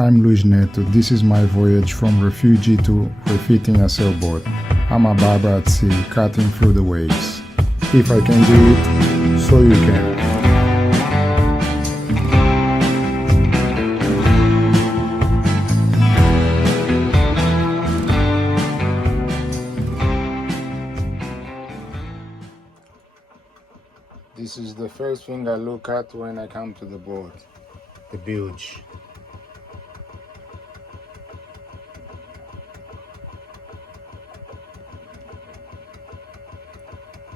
I'm Luis Neto. This is my voyage from refugee to refitting a sailboat. I'm a barber at sea, cutting through the waves. If I can do it, so you can. This is the first thing I look at when I come to the boat, the bilge.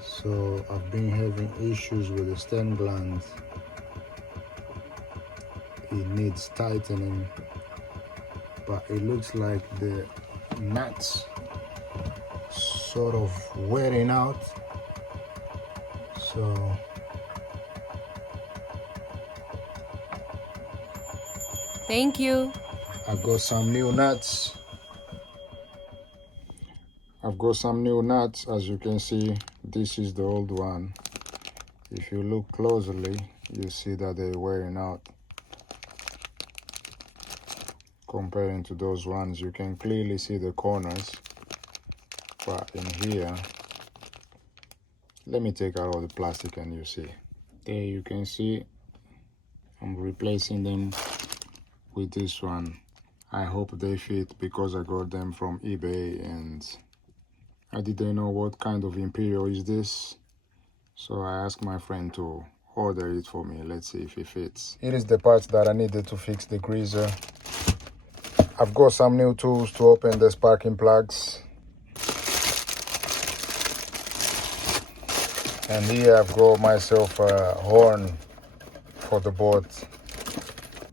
So I've been having issues with the stem gland. It needs tightening, but it looks like the nuts sort of wearing out. So thank you. I've got some new nuts. As you can see. This is the old one. If you look closely, you see that they're wearing out. Comparing to those ones, you can clearly see the corners. But in here, let me take out all the plastic and you see. There you can see I'm replacing them with this one. I hope they fit because I got them from eBay and I didn't know what kind of Imperial is this. So I asked my friend to order it for me. Let's see if it fits. Here is the parts that I needed to fix the greaser. I've got some new tools to open the sparking plugs. And here I've got myself a horn for the boat.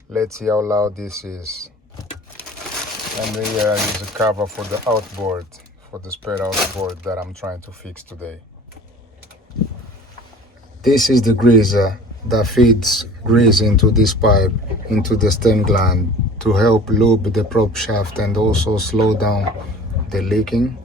Let's see how loud this is. And here is a cover for the outboard, for the spare outboard that I'm trying to fix today. This is the greaser that feeds grease into this pipe, into the stem gland, to help lube the prop shaft and also slow down the leaking.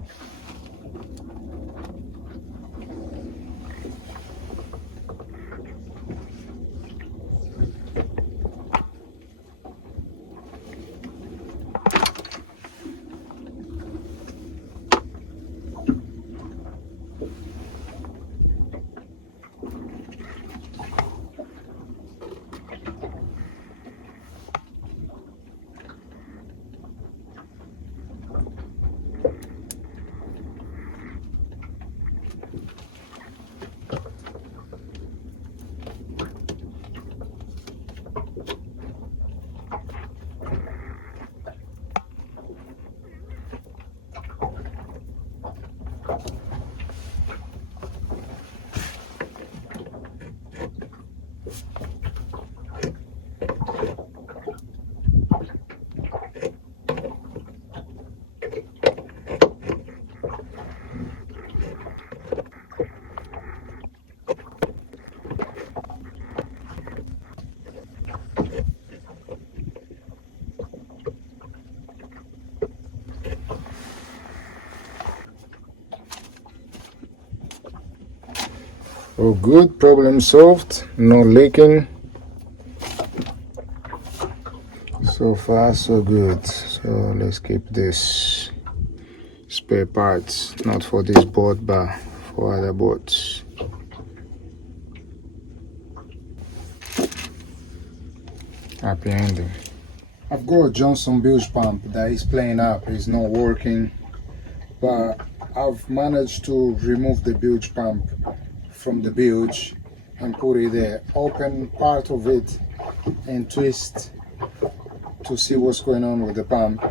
Oh, good, problem solved, no leaking. So far, so good. So let's keep this spare parts, not for this boat, but for other boats. Happy ending. I've got a Johnson bilge pump that is playing up, it's not working, but I've managed to remove the bilge pump from the bilge and put it there, open part of it and twist to see what's going on with the pump.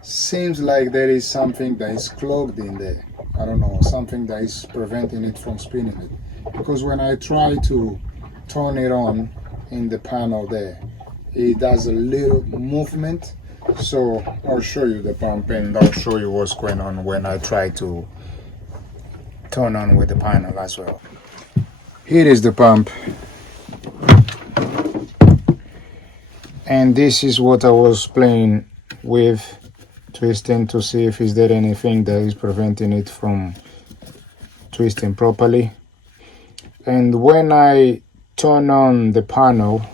Seems like there is something that is clogged in there. I don't know, something that is preventing it from spinning it. Because when I try to turn it on in the panel there, it does a little movement. So I'll show you the pump and I'll show you what's going on when I try to turn on with the panel as well. Here is the pump. And this is what I was playing with, twisting to see if is there anything that is preventing it from twisting properly. And when I turn on the panel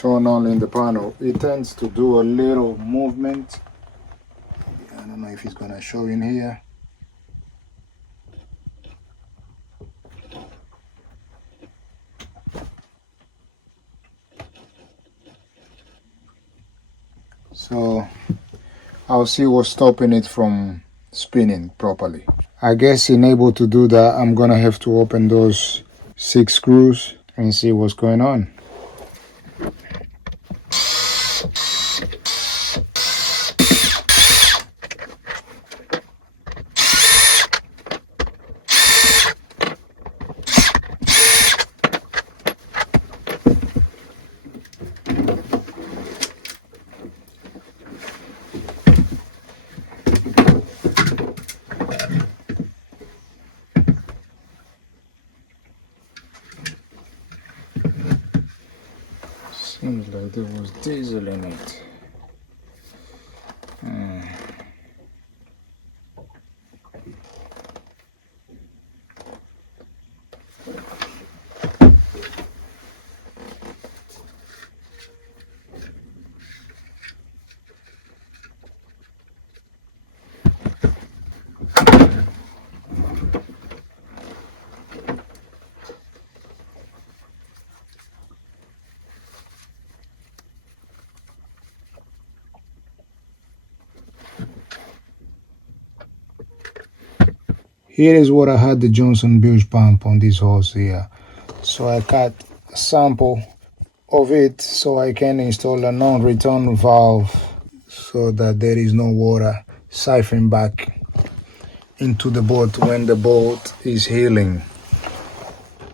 turn on in the panel, it tends to do a little movement. I don't know if it's gonna show in here. So I'll see what's stopping it from spinning properly. I guess in able to do that, I'm gonna have to open those 6 screws and see what's going on. Seems like there was diesel in it. Here is what I had the Johnson Bilge pump on this hose here. So I cut a sample of it so I can install a non-return valve so that there is no water siphoning back into the boat when the boat is healing.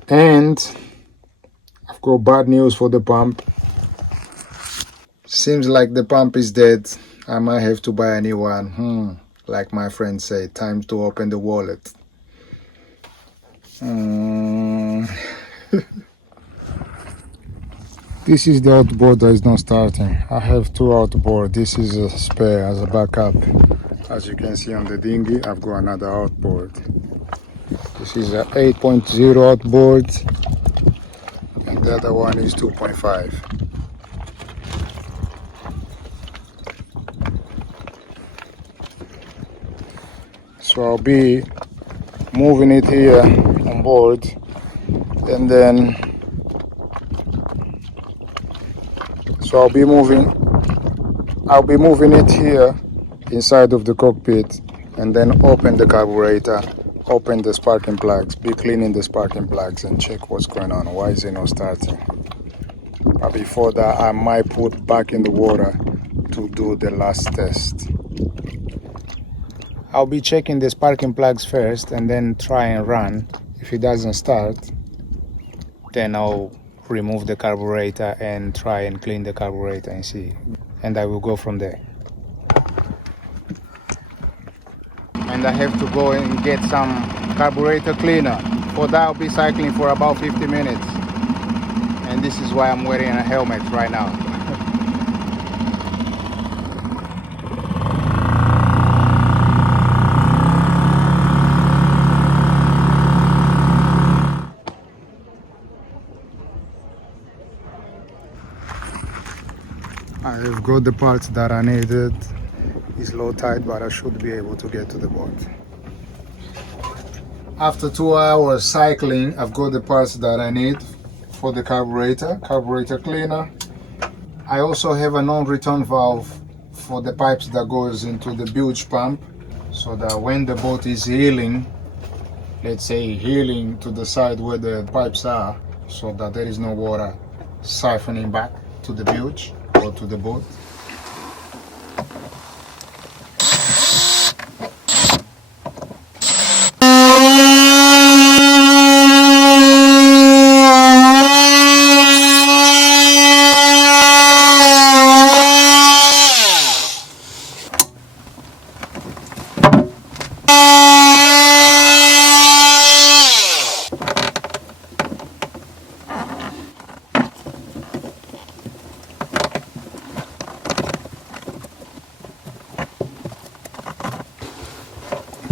And I've got bad news for the pump. Seems like the pump is dead. I might have to buy a new one. Like my friend said, time to open the wallet. This is the outboard that is not starting. I have 2 outboard. This is a spare as a backup. As you can see on the dinghy, I've got another outboard. This is a 8.0 outboard, and the other one is 2.5. So I'll be moving it here on board, and then I'll be moving it here inside of the cockpit, and then open the carburetor, open the sparking plugs, be cleaning the sparking plugs and check what's going on. Why is it not starting? But before that, I might put back in the water to do the last test. I'll be checking the sparking plugs first and then try and run. If it doesn't start, then I'll remove the carburetor and try and clean the carburetor and see. And I will go from there. And I have to go and get some carburetor cleaner. For that, I'll be cycling for about 50 minutes. And this is why I'm wearing a helmet right now. I've got the parts that I needed. It's low tide, but I should be able to get to the boat. After 2 hours cycling, I've got the parts that I need for the carburetor cleaner. I also have a non-return valve for the pipes that goes into the bilge pump, so that when the boat is healing, let's say healing to the side where the pipes are, so that there is no water siphoning back to the bilge or to the boat.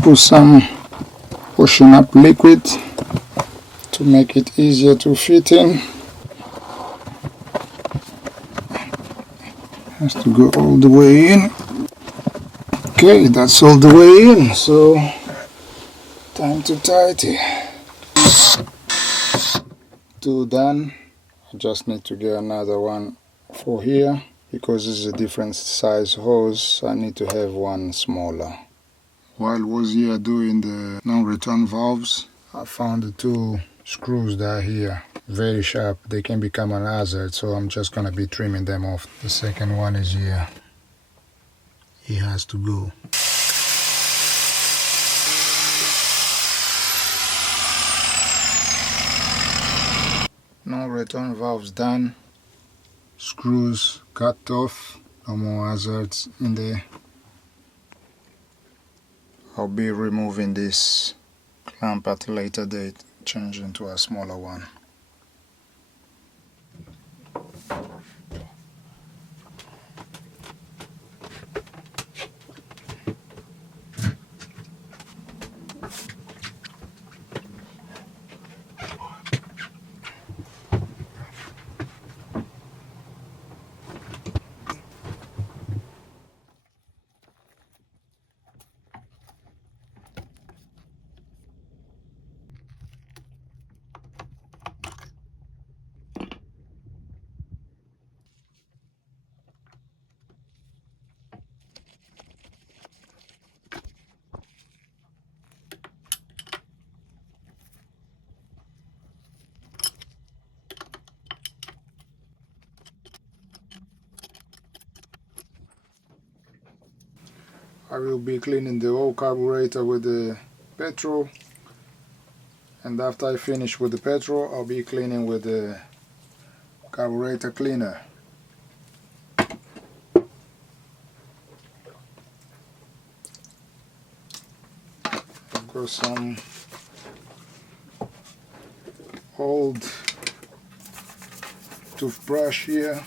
Put some pushing up liquid to make it easier to fit in. Has to go all the way in. Okay, that's all the way in, so time to tighten. 2 done. I just need to get another one for here because this is a different size hose. I need to have one smaller. While I was here doing the non-return valves, I found the 2 screws that are here very sharp. They can become an hazard, so I'm just gonna be trimming them off. The second one is here. It has to go. Non-return valves done. Screws cut off. No more hazards in there. I'll be removing this clamp at a later date, changing to a smaller one. I will be cleaning the old carburetor with the petrol, and after I finish with the petrol, I'll be cleaning with the carburetor cleaner. I've got some old toothbrush here.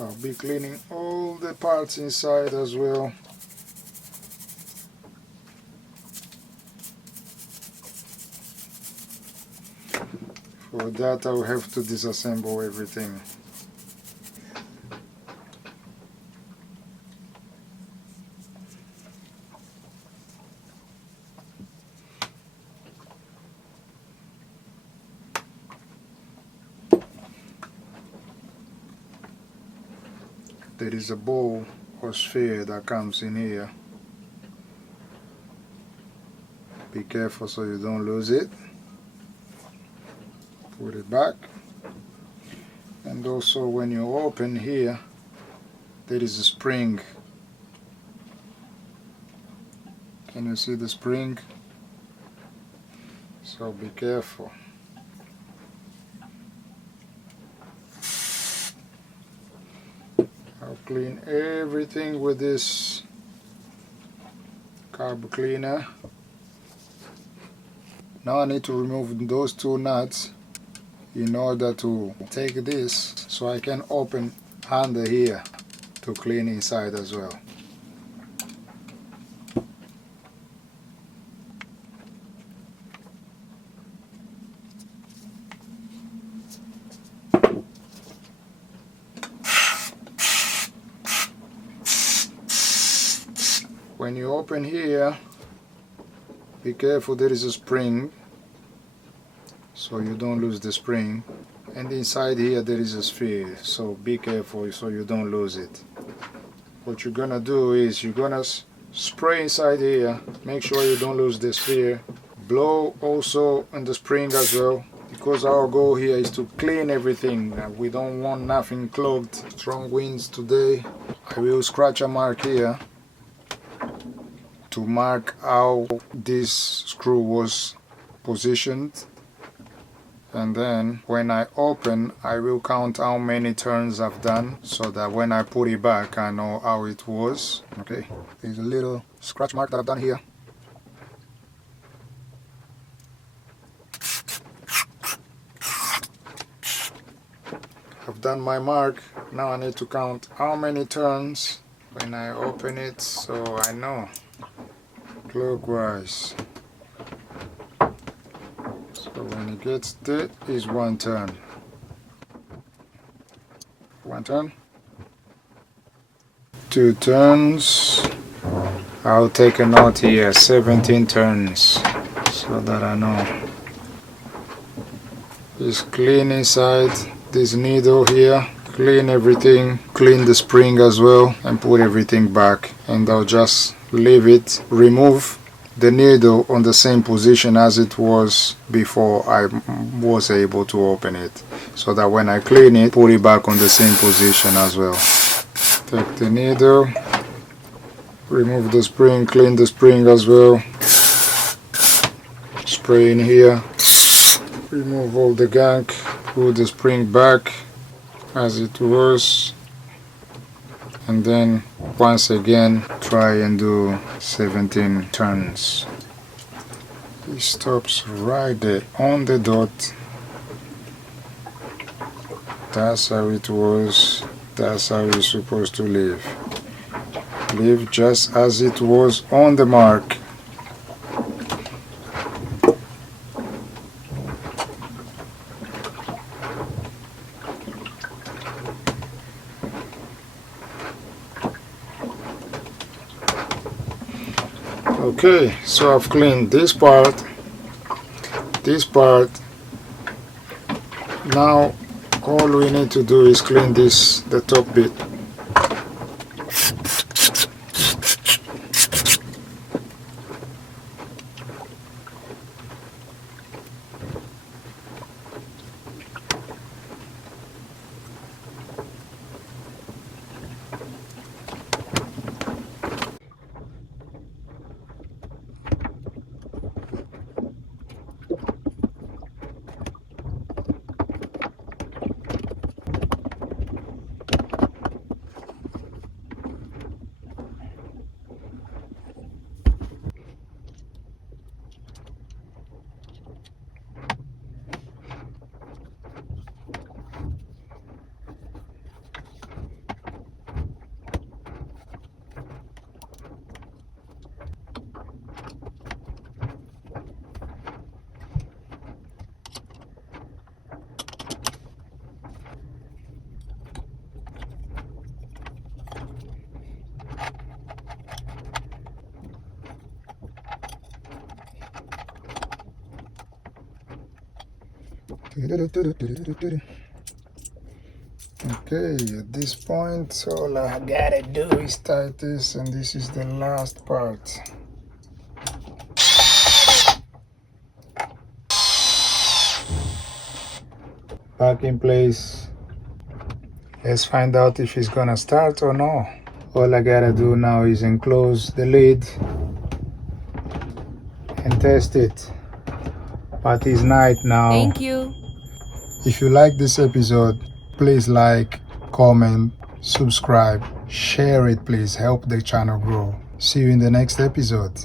I'll be cleaning all the parts inside as well. For that I'll have to disassemble everything. There is a ball or sphere that comes in here. Be careful so you don't lose it. Put it back. And also when you open here, there is a spring. Can you see the spring? So be careful. I'll clean everything with this carb cleaner. Now I need to remove those 2 nuts in order to take this so I can open under here to clean inside as well. When you open here, be careful, there is a spring, so you don't lose the spring. And inside here there is a sphere, so be careful so you don't lose it. What you're gonna do is you're gonna spray inside here, make sure you don't lose the sphere. Blow also on the spring as well, because our goal here is to clean everything. We don't want nothing clogged. Strong winds today. I will scratch a mark here to mark how this screw was positioned, and then when I open, I will count how many turns I've done, so that when I put it back, I know how it was. Okay, there's a little scratch mark that I've done here. I've done my mark. Now I need to count how many turns when I open it, so I know clockwise. So when it gets there is 1 turn. 1 turn. 2 turns. I'll take a note here, 17 turns, so that I know. Just clean inside this needle here, clean everything, clean the spring as well, and put everything back. And I'll just leave it, remove the needle on the same position as it was before I was able to open it, so that when I clean it, put it back on the same position as well. Take the needle, remove the spring, clean the spring as well, spray in here, remove all the gunk, put the spring back as it was, and then once again try and do 17 turns. It stops right there on the dot. That's how it was. That's how you're supposed to leave. Leave just as it was on the mark. Okay, so I've cleaned this part. Now all we need to do is clean the top bit. Okay, at this point all I gotta do is tie this, and this is the last part. Back in place. Let's find out if it's gonna start or no. All I gotta do now is enclose the lid and test it. But it's night now. Thank you. If you like this episode, please like, comment, subscribe, share it please, help the channel grow. See you in the next episode.